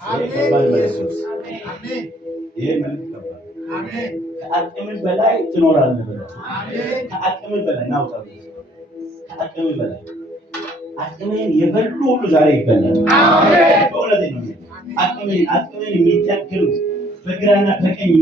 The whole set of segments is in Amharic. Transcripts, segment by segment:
አሜን አሜን ይሄ መልክ ይቀበል አሜን ከአቅም በላይ ትኖራለህ ብለው አሜን ከአቅም በላይ ናውጣው ከአቅም በላይ አቅምን የበሉ ሁሉ ዛሬ ይበላል አሜን በእውነት ነው አቅምን የሚተክሉ በግራና በቀኝ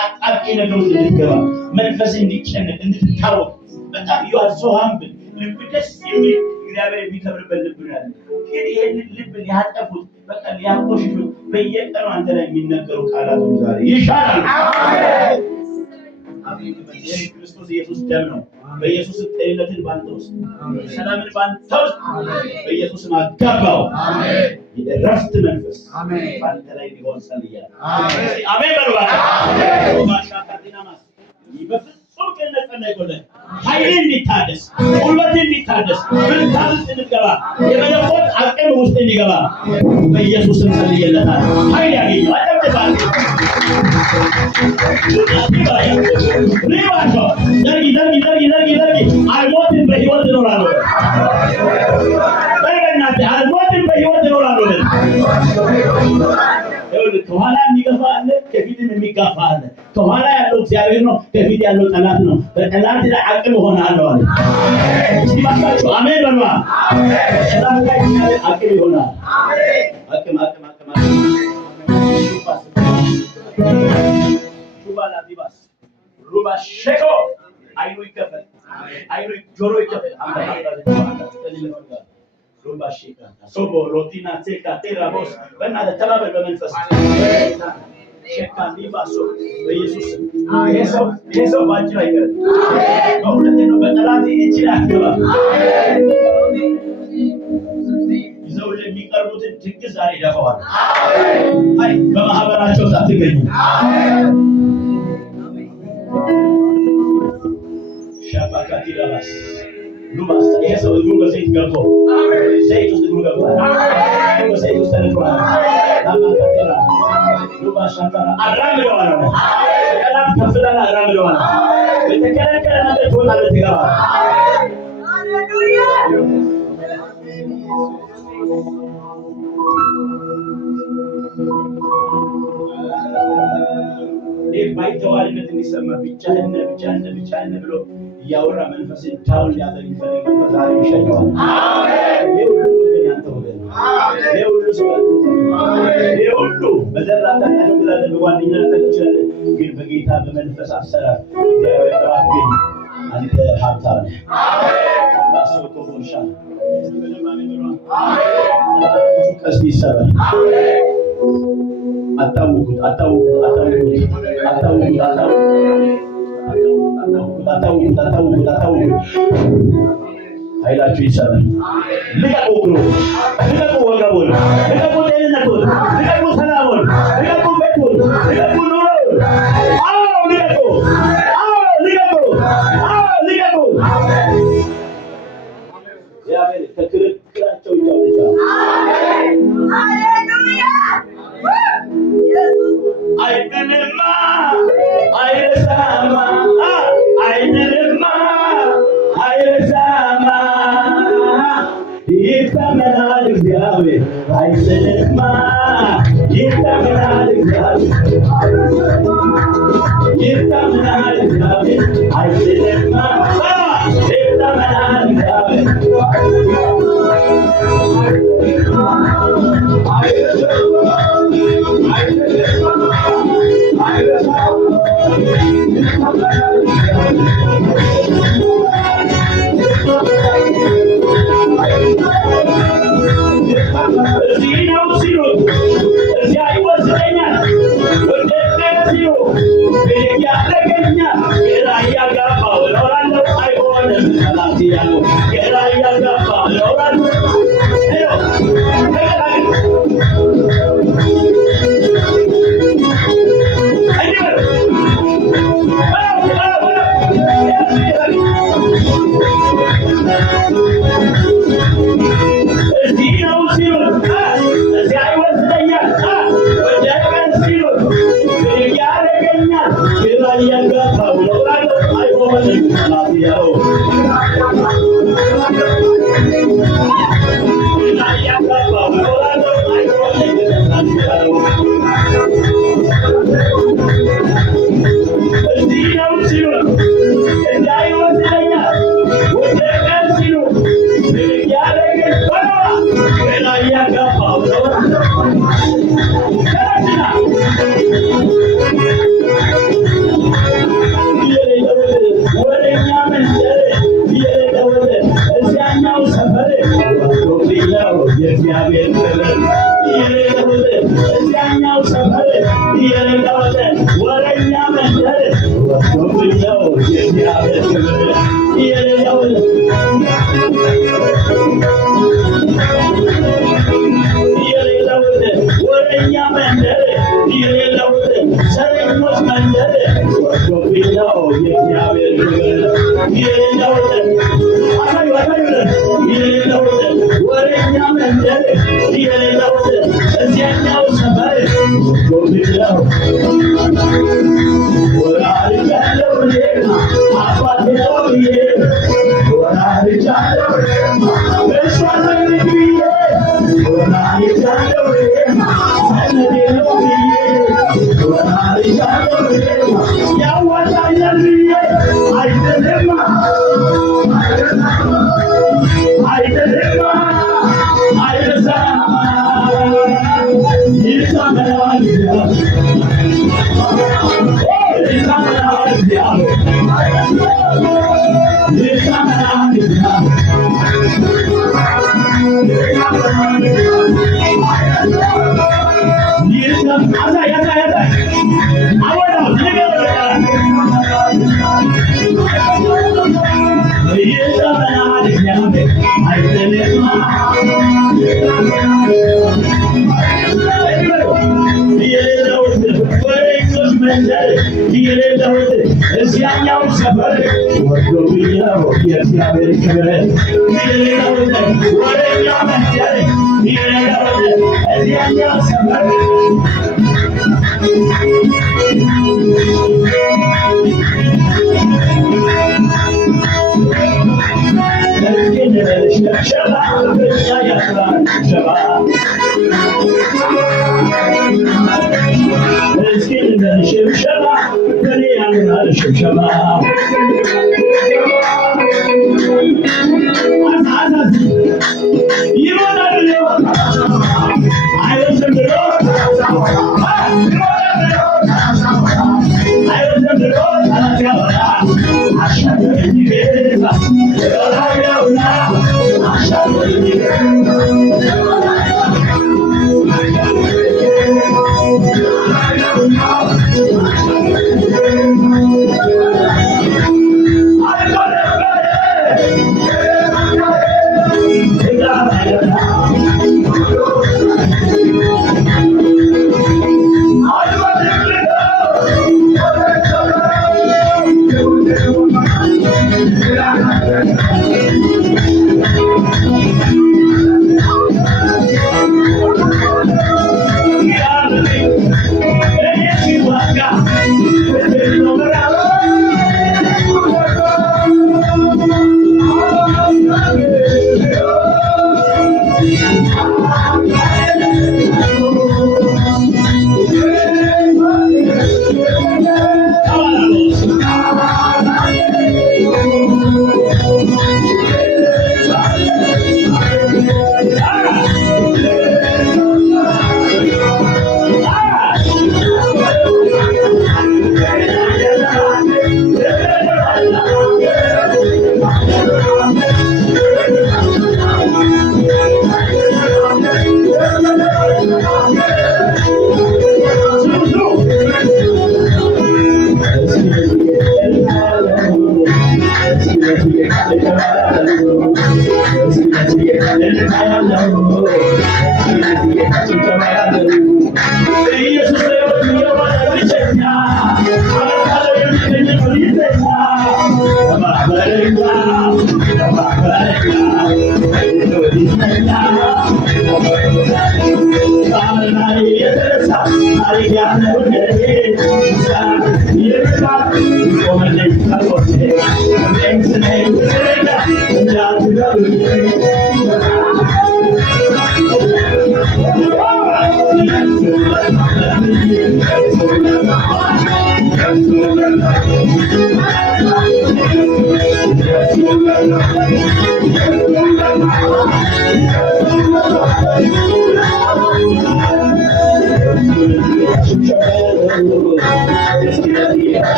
አጣቂ ነገሮች እንድትገባ መንፈስ እንዲጨነቅ እንድትታወቅ በጣም ይዋሶሃም ልብ ደስ የሚል እግዚአብሔር የሚከብርበት ልብ ነው ያለ ግን ይሄን ልብ ሊያጠፉት በቃ ሊያቆሽሹት በየቀኑ አንተ ላይ የሚነገሩ ቃላቶች ዛሬ ይሻላል አሜን አሜን በኢየሱስ ኢየሱስ ደም ነው በኢየሱስ ጤንነትን ባንተ ውስጥ ሰላምን ባንተ ውስጥ በኢየሱስ ማጋባው አሜን የረፍት መንፈስ አሜን ባንተ ላይ ሊሆን ጸልያለሁ አሜን አሜን በሉት አሜን ማሻካቲናማስ በፍጹም ከነጠ ነገለ ኃይል እንዲታደስ ጉልበት እንዲታደስ ብርታት እንዲገባ የመለኮት አቅም ውስጥ እንዲገባ በኢየሱስ ስም ጸልየለታል ኃይል ያገኘው አጠብቃል ሪባጆ ዘርጊ አልሞትም በሕይወት እኖራለሁ በእናንተ አልሞትም በሕይወት እኖራለሁ ከኋላ የሚገፋ አለ ከፊትም የሚጋፋ አለ ከኋላ ያለው እግዚአብሔር ነው ከፊት ያለው ጠላት ነው በጠላት ላይ አቅም ሆናለሁ አለ ሲባባችሁ አሜን በሉ አሜን ሰላም ላይ አቅም ይሆናል አሜን አቅም ሹባላ ዲባስ ሩባ ሸኮ አይኑ ይከፈል አይኑ ጆሮ ይከፈል ሩባ ሸካ ሶቦ ሮቲና ቴካ ቴራቦስ በእናተ ተባበል በመንፈስ ሸካ ዲባሶ በኢየሱስ ይሄ ሰው ባጭር አይቀርም በእውነት ነው በጠላት እጅ ላይ አትገባም ይዘው የሚቀርቡትን ድግስ ዛሬ ይደፋዋል አይ በማህበራቸው ሳትገኙ ሻባካቲ ራባስ ሉባስ ይሄ ሰው እግሩ በዘይት ገብቶ ዘይት ውስጥ እግሩ ገብቷል በዘይት ውስጥ ተነክሯል አማካቴራ ሉባስ ሻባራ አራምደዋል ቀላም ከፍላና አራምደዋል በተከለከለ ነገር ትወጣለህ ትገባለህ ሃሌሉያ ባይተዋልነት እንዲሰማ ብቻህን ብሎ እያወራ መንፈስን ታውን ሊያደርግ ይፈልግ ዛሬ ይሸኘዋል አሜን ይሁሉ ወገን ያንተ ወገን አሜን ይሁሉ ሰው አሜን ይሁሉ በዘራታ ተቀበላለ በጓደኝነት ተቀበላለ ግን በጌታ በመንፈስ አሰራር እግዚአብሔር ተባረክ ግን አንተ ሀብታም ነህ አሜን ባሶቶ ቦርሻ በለማኔ ነው አሜን ቀስቲ ይሰራል አሜን አታውቁት ኃይላችሁ ይሰራል ልቀቁ ብሎ ልቀቁ ወገቡን ልቀቁ ጤንነቱን ልቀቁ ሰላሙን ልቀቁ ቤቱን ልቀቁ ኑሮውን ልቀቁ እግዚአብሔር ከክርክራቸው ይያወጣል ሃሌሉያ አይደለማ አይረሳማ ይታመናል እግዚአብሔር አይሰለችማ ይታመናል እግዚአብሔር ይታመናል አይሰለችማ ይታመናል እግዚአብሔር አይሰለችማ ወደኛ መንደር የሌለውት ሰረኞች መንደር ወርዶብኝ ነው የእግዚአብሔር ክብር የሌለውት የሌለውት ወደኛ መንደር የሌለውት እዚያኛው ሰፈር ወርዶብኝ ነው ወራርጃለሁ እኔማ አባቴ ነው ብዬ ወራርጃለሁ እሷ ሰግድ ብዬ ወራርጃለሁ እኔማ ሰነዴ ነው ብዬ ወራርጃለሁ እኔማ ያዋጣኛል ብዬ አይደለማ አይደለማ አይረሳማ ይሳመናል እዚያኛው ሰፈር ወርዶብኝ ነው የእግዚአብሔር ክብር የሌለውት ወደኛ መንደር የሌለውት እዚያኛው ሰፈር ሸባ ብቻ ያስራል ሸባ እስኪ ሽብሸባ በኔ ያምራል ሽብሸባ ይሞላል አይወስም ብሎ አይወስም ብሎ ያወራ አሻገረኝ ጌታ ያውና አሻገረኝ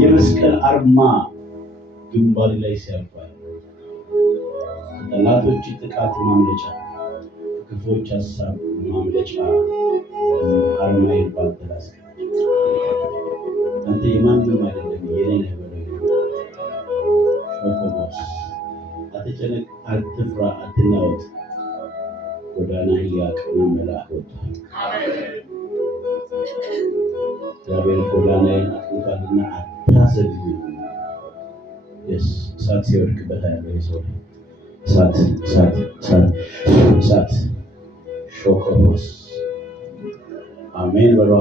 የመስቀል አርማ ግንባር ላይ ሲያልፋል ጠላቶች ጥቃት ማምለጫ ክፎች ሀሳብ ማምለጫ አርማ ይባል ተላስ አንተ የማንም አይደለም የኔ ነህ ብለው ሾኮቦስ አትጨነቅ አትፍራ አትናወጥ ጎዳና ያቀና መልአክ ወጥቷል እግዚአብሔር ጎዳናዬን አቅንቷልና አታዘግዩ እሳት ሲወድቅበት ያለው የሰው እሳት ሾኮቦስ አሜን በሏ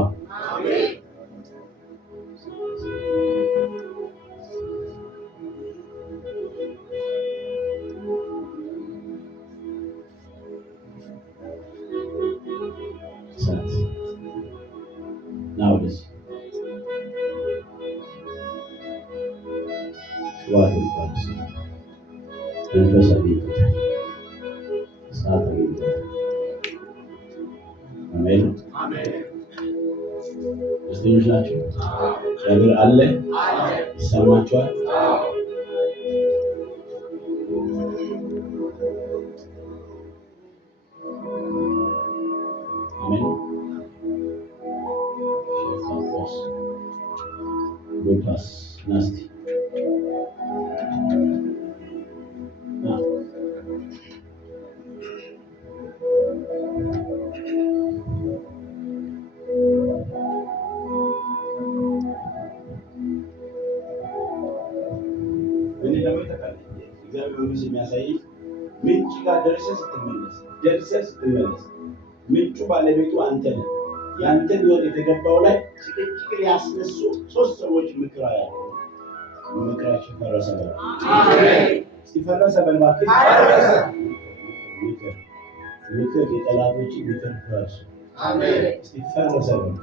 ደስተኞች ናቸው። እግዚአብሔር አለ ይሰማቸዋል። አሜን ሉካስ ናስቲ የሚያሳይ ምንጭ ጋር ደርሰህ ስትመለስ ምንጩ ባለቤቱ አንተ ነህ። ያንተ ሊሆን የተገባው ላይ ጭቅጭቅ ሊያስነሱ ሶስት ሰዎች ምክር ያለው ምክራቸው ፈረሰ በል። አሜን። እስቲ ፈረሰ በል እባክህ። ምክር የጠላቶች ምክር ፈረሰ። አሜን። እስቲ ፈረሰ በል።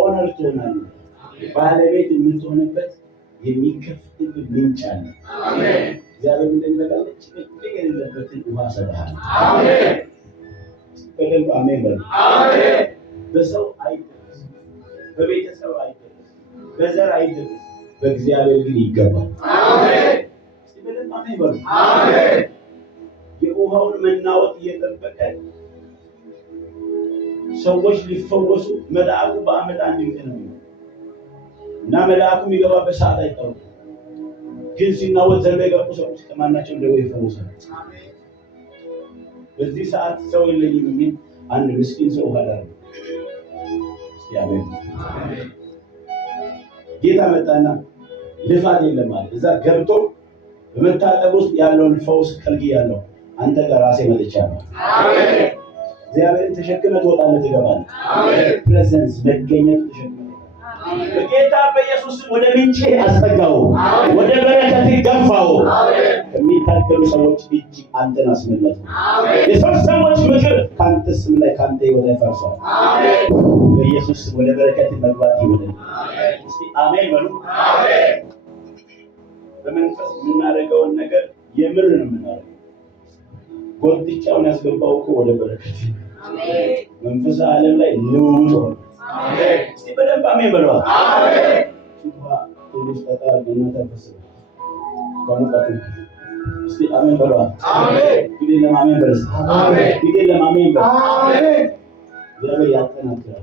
ኦነር ትሆናለህ። ባለቤት የምትሆንበት የሚከፍት ምንጭ አለ። አሜን። እግዚአብሔር እንደሚባል ጭቅጭቅ የሌለበትን ውሃ ሰጥሃለሁ። አሜን። በደንብ አሜን በል። አሜን። በሰው አይደረስ፣ በቤተሰብ አይደረስ፣ በዘር አይደረስ፣ በእግዚአብሔር ግን ይገባል። አሜን። በደንብ አሜን በል። አሜን። የውሃውን መናወጥ እየጠበቀ ሰዎች ሊፈወሱ መልአኩ በዓመት አንድ ቀን ነው እና መልአኩ የሚገባበት ሰዓት አይታወቅም። ግን ሲናወጥ ዘርበ የገቡ ሰዎች ከማናቸው ደዌ ይፈወሳሉ። በዚህ ሰዓት ሰው የለኝም የሚል አንድ ምስኪን ሰው ሀዳር አሜን። ጌታ መጣና ልፋት የለም ማለት እዛ ገብቶ በመታጠብ ውስጥ ያለውን ፈውስ ከልጊያለሁ አንተ ጋር ራሴ መጥቻለሁ። አሜን። እግዚአብሔርን ተሸክመህ ትወጣለህ፣ ትገባለህ። አሜን። ፕሬዘንስ መገኘት ተሸክመህ አሜን። በጌታ በኢየሱስ ወደ ምንጭ አስጠጋው፣ ወደ በረከት ገፋው። አሜን። ከሚታገሉ ሰዎች እጅ አንተን አስመለጥ። አሜን። የሶስት ሰዎች ምክር ካንተ ስም ላይ ካንተ ህይወት ላይ ፈርሷል። አሜን። በኢየሱስ ወደ በረከት መግባት ይሁን። አሜን። እስቲ አሜን በሉ። አሜን። በመንፈስ የምናደርገውን ነገር የምር ነው የምናደርገው። ጎትቻውን ያስገባው እኮ ወደ በረከት። አሜን። መንፈስ ዓለም ላይ ልውውጥ ሆነ። አሜን። እስቲ በደንብ አሜን በሉ። አሜን። ሲባ ትንሽ ተጣር በእናታችሁ ከሙቀቱ እስቲ አሜን በሉ። አሜን። ግዴ ለማመን በሉ። አሜን። ግዴ ለማመን በሉ። አሜን። እግዚአብሔር ያጠናክራል።